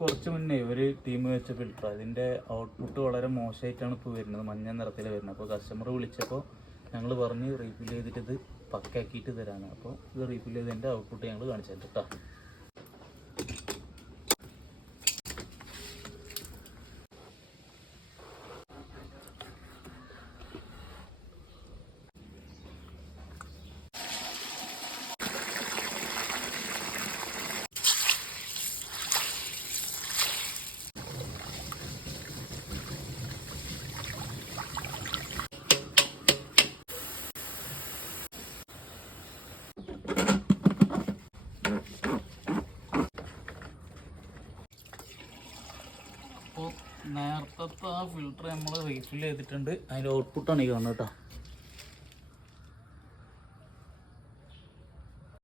കുറച്ച് മുന്നേ ഒരു ടീം വെച്ച ഫിൽറ്റർ, അതിൻ്റെ ഔട്ട്പുട്ട് വളരെ മോശമായിട്ടാണ് ഇപ്പോൾ വരുന്നത്, മഞ്ഞ നിറത്തിൽ വരുന്നത്. അപ്പോൾ കസ്റ്റമർ വിളിച്ചപ്പോൾ ഞങ്ങൾ പറഞ്ഞ് റീഫിൽ ചെയ്തിട്ട് ഇത് പക്കാക്കിയിട്ട് തരാനാണ്. അപ്പോൾ ഇത് റീഫിൽ ചെയ്തതിൻ്റെ ഔട്ട്പുട്ട് ഞങ്ങൾ കാണിച്ചു തരാം കേട്ടോ. അപ്പോൾ നേരത്തെ ആ ഫിൽറ്റർ നമ്മൾ റീഫിൽ ചെയ്തിട്ടുണ്ട്, അതിൻ്റെ ഔട്ട്പുട്ടാണ് ഈ കാണുന്നത് കേട്ടോ.